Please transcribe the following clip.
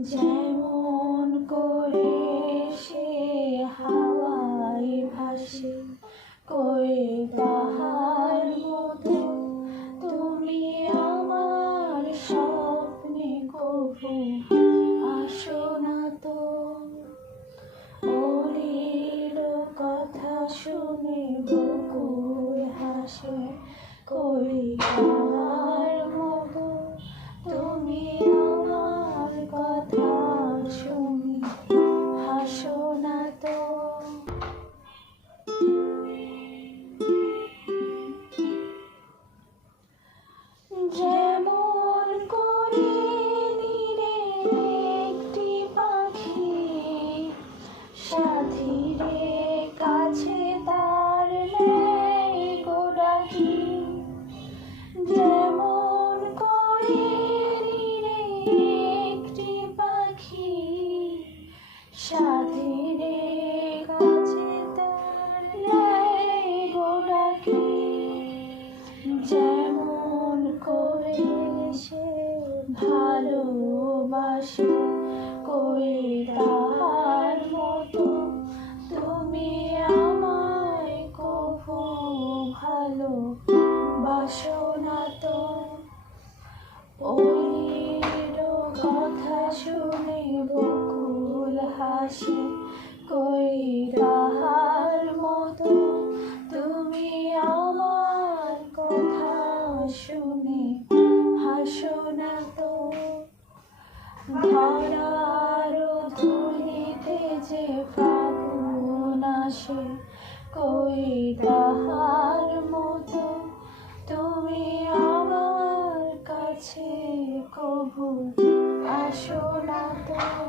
Yeah. বাসনা তো। ওর কথা শুনে বকুল হাসি, কই রাহার মতো তুমি আমার কথা শুনে হাসো না তো। ধরার ধুলিতে যে ফাগুন আসে, কই রাহার ভুল আসো না তো